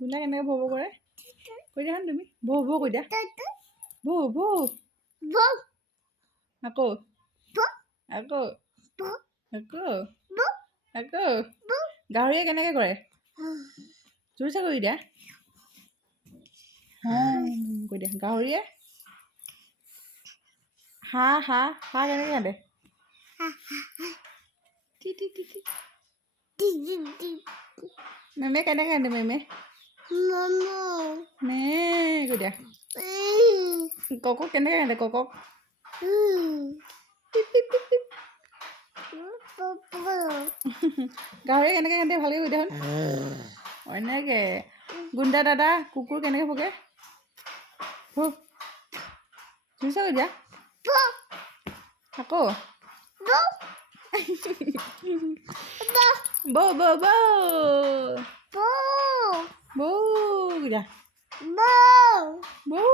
গুণা কেনেকৈ ভৌ ভৌ কৰে কৈ দিয়া তুমি ভৌ ভৌ কৈ দিয়া ভৌ ভৌ আকৌ আকৌ আকৌ আকৌ গাহৰিয়ে কেনেকৈ কৰে জোৰছে কৰি দিয়া কৈ দিয়া গাহৰিয়ে হাঁহ হাঁহ হাঁহ কেনেকৈ কান্দে মেমে কেনেকৈ কান্দে মেমে মে কৈ দিয়া কক কেনেকৈ কান্দে কক গাহৰি কেনেকৈ কান্দে ভালকৈ কৈ দিয়া এনেকৈ গুণ্ডা দাদা কুকুৰ কেনেকৈ ভোগে জোৰছে কৈ দিয়া আকৌ বৌ বৌ বৌ বৌ কৈ দিয়া বৌ